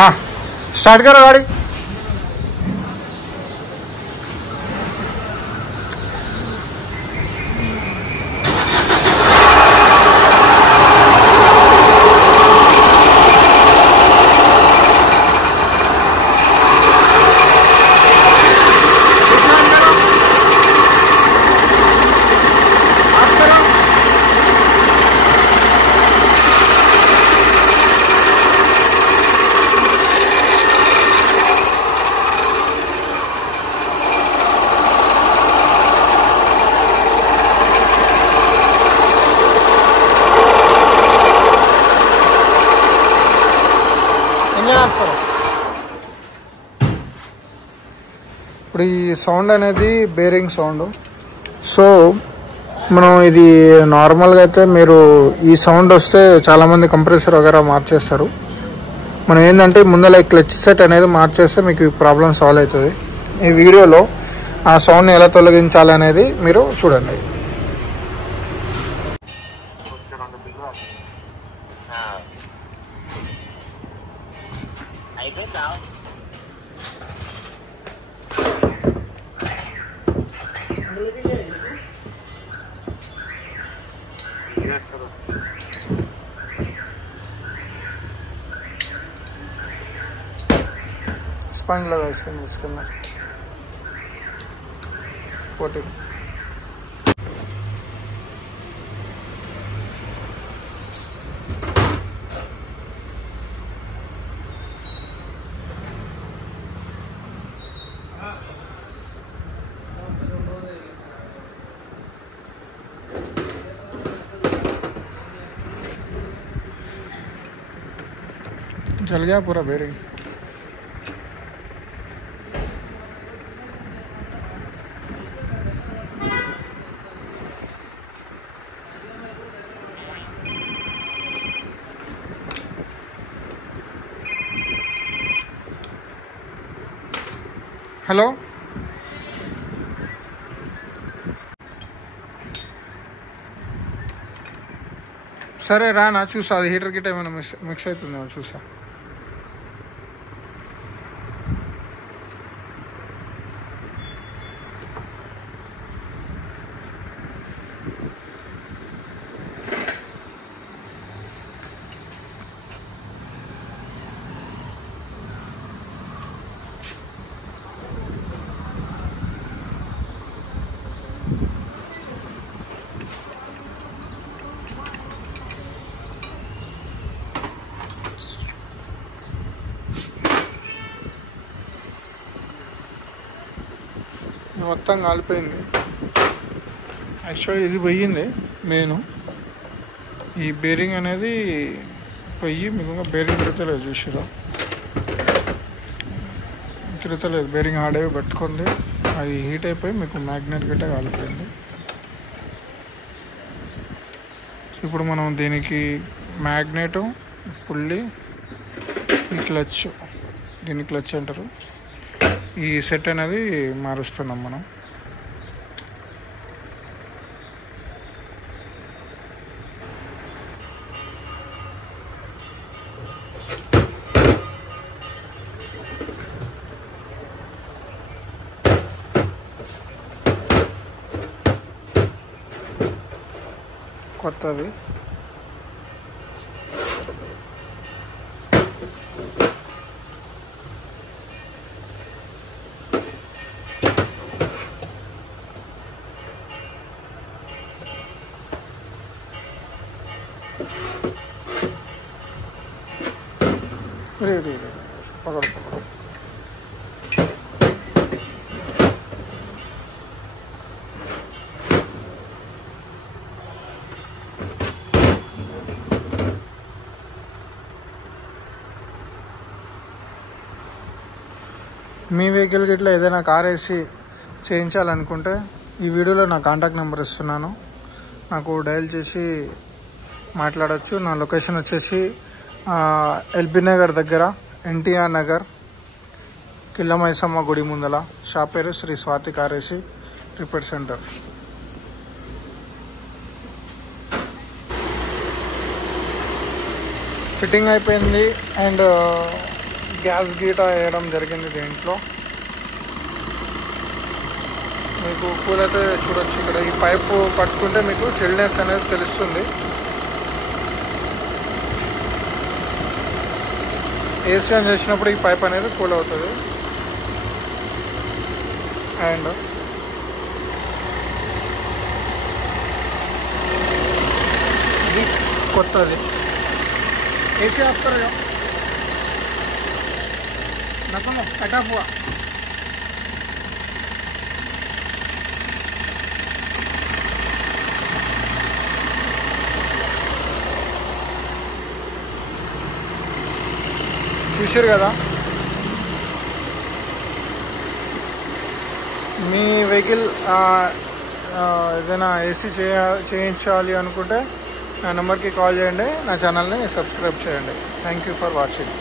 हाँ स्टार्ट करो गाड़ी। ఇప్పుడు ఈ సౌండ్ అనేది బేరింగ్ సౌండ్. సో మనం ఇది నార్మల్గా అయితే మీరు ఈ సౌండ్ వస్తే చాలామంది కంప్రెసర్ వగేరా మార్చేస్తారు. మనం ఏంటంటే ముందర క్లచ్ సెట్ అనేది మార్చేస్తే మీకు ఈ ప్రాబ్లం సాల్వ్ అవుతుంది. ఈ వీడియోలో ఆ సౌండ్ని ఎలా తొలగించాలి అనేది మీరు చూడండి. స్పంజ్ లో వేసుకొని తీసుకున్నా పోటీ जल गया पूरा बेरिंग. हेलो సరే రానా చూసా అది హీటర్ గిట్ ఏమైనా మిక్స్ అవుతుందేమో చూసా. మొత్తం కాలిపోయింది. యాక్చువల్లీ ఇది పోయింది మెయిన్. ఈ బేరింగ్ అనేది పోయి మీకు బేరింగ్ తిరుగుతలేదు, చూసిరా తిరుగుతలేదు. బేరింగ్ హార్డ్ అయి పట్టుకుంది, అది హీట్ అయిపోయి మీకు మ్యాగ్నెట్ గిట్ట కాలిపోయింది. ఇప్పుడు మనం దీనికి మ్యాగ్నెట్ పుల్లి ఈ క్లచ్, దీన్ని క్లచ్ అంటారు, ఈ సెట్ అనేది మారుస్తున్నాం మనం. కొత్తది పకड़ पकड़ो. మీ వెహికల్కి ఇట్లా ఏదైనా కార్ వేసి చేయించాలనుకుంటే ఈ వీడియోలో నా కాంటాక్ట్ నెంబర్ ఇస్తున్నాను, నాకు డయల్ చేసి మాట్లాడచ్చు. నా లొకేషన్ వచ్చేసి ఎల్బీ నగర్ దగ్గర ఎన్టీఆర్ నగర్ కిల్లమైసమ్మ గుడి ముందల. షాప్ పేరు Shri Swathi car AC repair centre. Fitting అయిపోయింది అండ్ గ్యాస్ గీట వేయడం జరిగింది దీంట్లో. మీకు కూల్ అయితే చూడొచ్చు. ఇక్కడ ఈ పైపు పట్టుకుంటే మీకు చిల్నెస్ అనేది తెలుస్తుంది. ఏసీ ఆన్ చేసినప్పుడు ఈ పైప్ అనేది కూల్ అవుతుంది. అండ్ ఇది కొత్తది. ఏసీ ఆపుతారు నకమో కటాపువా. చూసారు కదా, మీ వెహికల్ ఏదైనా ఏసీ చేయించాలి అనుకుంటే నా నెంబర్కి కాల్ చేయండి, నా ఛానల్ని సబ్స్క్రైబ్ చేయండి. Thank you for watching.